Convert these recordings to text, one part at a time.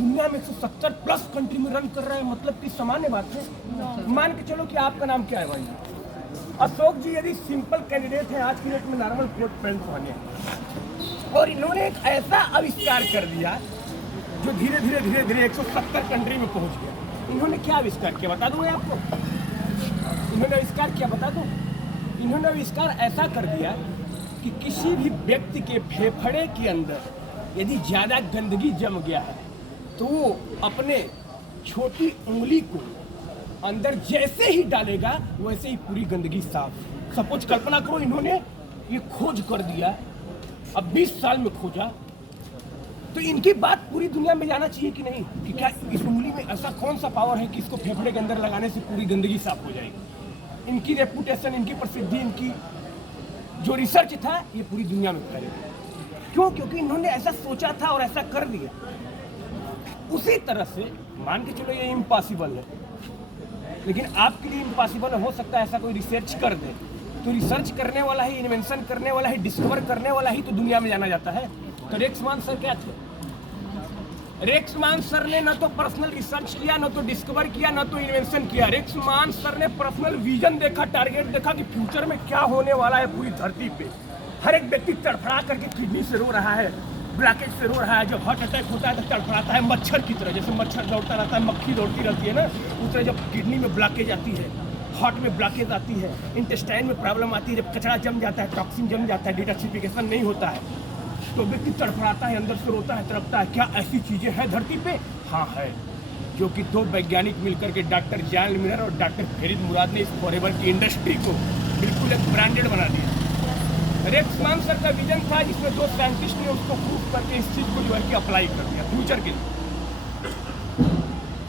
दुनिया में 170 plus country में रन कर रहे हैं, मतलब कि सामान्य बात है। मान के चलो कि आपका नाम क्या है भाई? अशोक जी यदि सिंपल कैंडिडेट है, आज की डेट में नॉर्मल कोट पैंट पहने, और इन्होंने एक ऐसा आविष्कार कर दिया जो धीरे धीरे धीरे धीरे 170 कंट्री में पहुंच गया। इन्होंने क्या आविष्कार किया बता दूं मैं आपको? इन्होंने आविष्कार किया बता दूं? इन्होंने आविष्कार ऐसा कर दिया कि किसी भी व्यक्ति के फेफड़े के अंदर यदि ज़्यादा गंदगी जम गया है तो वो अपने छोटी उंगली को अंदर जैसे ही डालेगा वैसे ही पूरी गंदगी साफ। सपोज कल्पना करो इन्होंने ये खोज कर दिया, अब 20 साल में खोजा, तो इनकी बात पूरी दुनिया में जाना चाहिए कि नहीं कि क्या इस उंगली में ऐसा कौन सा पावर है कि इसको फेफड़े के अंदर लगाने से पूरी गंदगी साफ हो जाएगी। इनकी रेपुटेशन, इनकी प्रसिद्धि, इनकी जो रिसर्च था ये पूरी दुनिया में फैलेगा। क्यों? क्योंकि इन्होंने ऐसा सोचा था और ऐसा कर दिया। उसी तरह से मान के चलो ये इम्पॉसिबल है, लेकिन आपके लिए इम्पॉसिबल हो सकता है ऐसा कोई रिसर्च कर दे, तो रिसर्च करने वाला ही, इन्वेंशन करने वाला ही, डिस्कवर करने वाला ही तो दुनिया में जाना जाता है। तो रेक्समान सर क्या थे? रेक्समान सर ने न तो पर्सनल रिसर्च किया, न तो डिस्कवर किया, न तो इन्वेंशन किया। रेक्समान सर ने पर्सनल विजन देखा, टारगेट देखा कि फ्यूचर में क्या होने वाला है पूरी धरती पे। हर एक व्यक्ति तड़फड़ा करके किडनी से रो रहा है, ब्लॉकेज से रो रहा है। जब हार्ट अटैक होता है तो तड़फड़ाता है मच्छर की तरह, जैसे मच्छर दौड़ता रहता है, मक्खी दौड़ती रहती है ना, उस तरह जब किडनी में ब्लॉकेज आती है, हार्ट में ब्लॉकेज आती है, इंटेस्टाइन में प्रॉब्लम आती है, जब कचरा जम जाता है, टॉक्सिन जम जाता है, डिटॉक्सिफिकेशन नहीं होता है, तो व्यक्ति तड़फड़ाता है, अंदर से रोता है, तड़पता है। क्या ऐसी चीज़ें हैं धरती पे? हाँ है, जो कि दो वैज्ञानिक मिलकर के डॉक्टर जॉन मिलर और डॉक्टर फरीद मुराद ने इस फॉरएवर की इंडस्ट्री को बिल्कुल एक ब्रांडेड बना दिया। रेक्समान सर का विजन था जिसमें दो साइंटिस्ट ने उसको प्रूव करके इस चीज़ को जो है कि अप्लाई कर दिया फ्यूचर के लिए।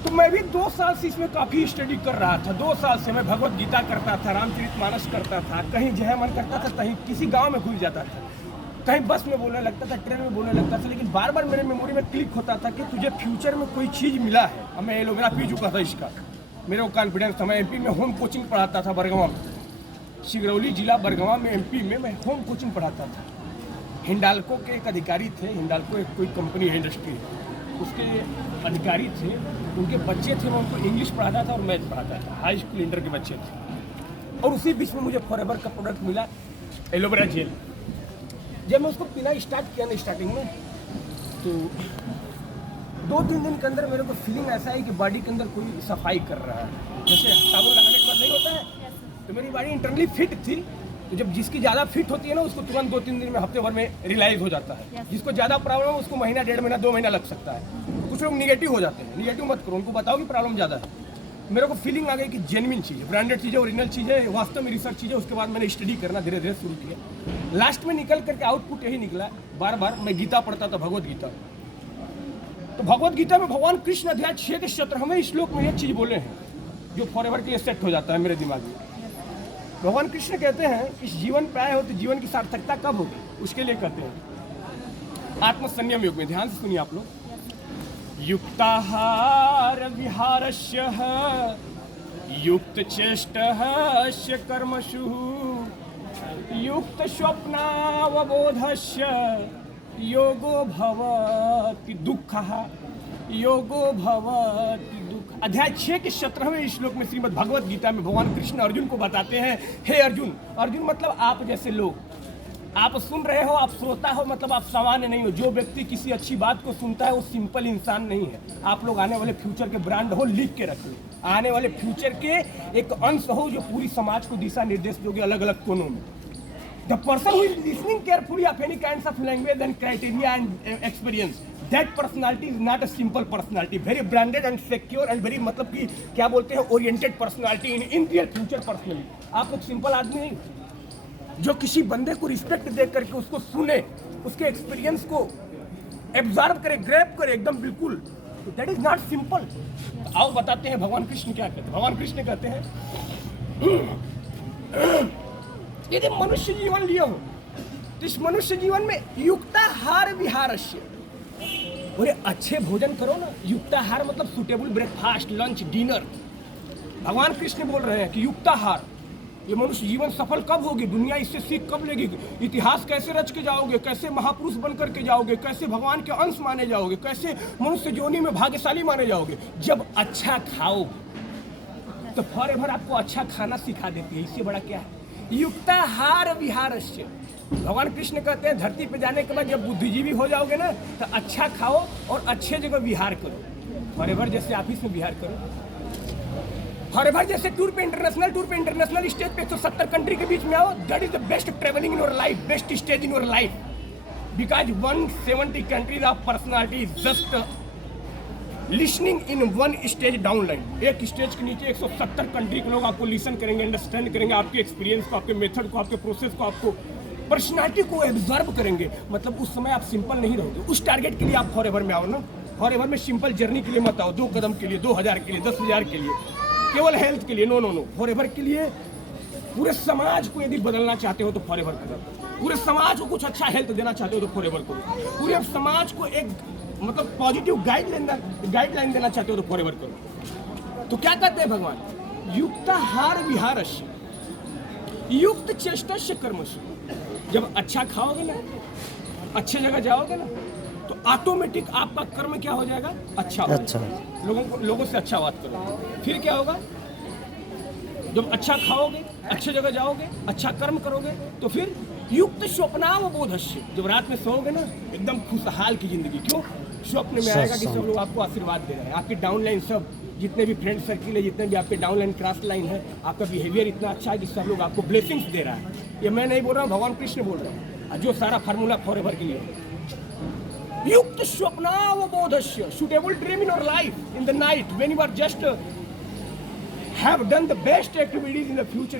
तो मैं भी 2 साल से इसमें काफ़ी स्टडी कर रहा था। 2 साल से मैं भगवत गीता करता था, रामचरितमानस करता था, कहीं जहाँ मन करता था कहीं किसी गांव में घुस जाता था, कहीं बस में बोलने लगता था, ट्रेन में बोलने लगता था, लेकिन बार बार मेरे मेमोरी में क्लिक होता था कि तुझे फ्यूचर में कोई चीज़ मिला है। अब मैं एलोवेरा पी चुका था इसका, मेरे को कॉन्फिडेंस था। मैं एमपी में होम कोचिंग पढ़ाता था, बरगवा में, सिगरौली जिला बरगवा में एमपी में मैं होम कोचिंग पढ़ाता था। हिंडाल्को के एक अधिकारी थे, हिंडाल्को एक कोई कंपनी है, इंडस्ट्री, उसके अधिकारी थे, उनके बच्चे थे, मैं उनको इंग्लिश पढ़ाता था और मैथ पढ़ाता था, हाई स्कूल इंटर के बच्चे थे। और उसी बीच में मुझे फॉरएवर का प्रोडक्ट मिला, एलोवेरा जेल। जब मैं उसको पीना स्टार्ट किया ना स्टार्टिंग में, तो 2-3 दिन के अंदर मेरे को फीलिंग ऐसा है कि बॉडी के अंदर कोई सफाई कर रहा है, जैसे साबुन लगाने के बाद नहीं होता है। तो मेरी बॉडी इंटरनली फिट थी, तो जब जिसकी ज़्यादा फिट होती है ना उसको तुरंत 2-3 दिन में, हफ्ते भर में रियलाइज हो जाता है। जिसको ज़्यादा प्रॉब्लम है उसको महीना, 1.5 महीना, 2 महीना लग सकता है। कुछ लोग निगेटिव हो जाते हैं, निगेटिव मत करो, उनको बताओ कि प्रॉब्लम ज़्यादा है। मेरे को फीलिंग आ गई कि जेन्युइन चीज़ है, ब्रांडेड चीज़ है, ओरिजिनल चीज़ है, वास्तव में रिसर्च चीज़ है। उसके बाद मैंने स्टडी करना धीरे धीरे शुरू किया। लास्ट में निकल करके आउटपुट यही निकला। बार बार मैं गीता पढ़ता था, भगवत गीता, तो भगवत गीता में भगवान कृष्ण अध्याय 6 के 17वें श्लोक में एक चीज़ बोले हैं जो फॉरएवर के लिए सेट हो जाता है मेरे दिमाग में। भगवान कृष्ण कहते हैं इस जीवन पे आए हो तो जीवन की सार्थकता कब होगी, उसके लिए कहते हैं आत्मसंयम योग में। ध्यान से सुनिए आप लोग। युक्ताहार विहारस्य युक्त चेष्टस्य कर्मसु युक्त स्वप्नावबोधस्य योगो भवति दुःखः योगो भवति दुःख। अध्याय 6 के 17वें श्लोक में श्रीमद् भगवत गीता में भगवान कृष्ण अर्जुन को बताते हैं, हे अर्जुन, अर्जुन मतलब आप जैसे लोग, आप सुन रहे हो, आप श्रोता हो, मतलब आप सामान्य नहीं हो। जो व्यक्ति किसी अच्छी बात को सुनता है वो सिंपल इंसान नहीं है। आप लोग आने वाले फ्यूचर के ब्रांड हो, लिख के रखिए, आने वाले फ्यूचर के एक अंश हो जो पूरी समाज को दिशा निर्देश दोगे अलग अलग कोनों में। The person who is listening carefully of any kinds of language and criteria and experience, that personality is not a simple personality, very branded and secure and very मतलब कि क्या बोलते हैं oriented personality in their future personally। आप लोग simple आदमी नहीं, जो किसी बंदे को रिस्पेक्ट दे करके उसको सुने, उसके एक्सपीरियंस को एब्जॉर्व करे, ग्रैब करे एकदम बिल्कुल, दैट इज नॉट सिंपल। आओ बताते हैं भगवान कृष्ण क्या कहते हैं। भगवान कृष्ण कहते हैं यदि मनुष्य जीवन लिया हो तो इस मनुष्य जीवन में युक्ताहार विहारस्य, बोले अच्छे भोजन करो ना। युक्ताहार मतलब सुटेबल ब्रेकफास्ट, लंच, डिनर। भगवान कृष्ण बोल रहे हैं कि युक्ताहार ये मनुष्य जीवन सफल कब होगी, दुनिया इससे सीख कब लेगी, इतिहास कैसे रच के जाओगे, कैसे महापुरुष बन करके जाओगे, कैसे भगवान के अंश माने जाओगे, कैसे मनुष्य जोनी में भाग्यशाली माने जाओगे। जब अच्छा खाओ तो फॉरएवर आपको अच्छा खाना सिखा देती है। इससे बड़ा क्या है? युक्ताहार विहारस्य। भगवान कृष्ण कहते हैं धरती पे जाने के बाद जब बुद्धिजीवी हो जाओगे ना तो अच्छा खाओ और अच्छे जगह विहार करो। फॉरएवर जैसे ऑफिस में विहार करो, फॉरएवर जैसे टूर पे इंटरनेशनल स्टेज पे 170 कंट्री के बीच में आओ। That is the best travelling in your life, best stage in your life, because 170 countries of personality just listening in one stage downline. एक स्टेज के नीचे 170 कंट्री के लोग आपको लिसन करेंगे, अंडरस्टैंड करेंगे, आपके एक्सपीरियंस को, आपके मेथड को, आपके प्रोसेस को, आपको पर्सनालिटी को एब्जॉर्ब करेंगे। मतलब उस समय आप सिंपल नहीं रहोगे। उस टारगेट के लिए आप फॉरएवर में आओ ना। फॉरएवर में सिंपल जर्नी के लिए मत आओ, 2 कदम के लिए, 2000 के लिए, 10,000 के लिए, केवल हेल्थ के लिए। नो नो नो, फॉरएवर के लिए पूरे समाज को यदि बदलना चाहते हो तो फॉरएवर करो। पूरे समाज को कुछ अच्छा हेल्थ देना चाहते हो तो फॉरएवर करो। पूरे समाज को एक मतलब पॉजिटिव गाइडलाइन देना चाहते हो तो फॉरएवर करो। तो क्या कहते हैं भगवान? युक्ताहार विहारस्य युक्त चेष्टस्य कर्मस्य। जब अच्छा खाओगे ना, अच्छे जगह जाओगे ना, तो ऑटोमेटिक आपका कर्म क्या हो जाएगा? अच्छा हो जाएगा। लोगों से अच्छा बात करो। फिर क्या होगा? जब अच्छा खाओगे, अच्छे जगह जाओगे, अच्छा कर्म करोगे, तो फिर युक्त स्वप्नाव बोधस्य। जब रात में सोओगे ना, एकदम खुशहाल की जिंदगी। क्यों? स्वप्न में आएगा कि सब लोग आपको आशीर्वाद दे रहे हैं, आपकी डाउनलाइन सब जितने भी फ्रेंड सर्किल है, जितने भी आपके डाउनलाइन क्रॉस लाइन है, आपका बिहेवियर इतना अच्छा है कि सब लोग आपको ब्लेसिंग्स दे रहा है। ये मैं नहीं बोल रहा हूँ, भगवान कृष्ण बोल रहे हैं। जो सारा फार्मूला फॉरएवर के लिए है। युक्त स्वप्नावबोधस्य suitable dream in your life in the night when you are just have done the best activities in the future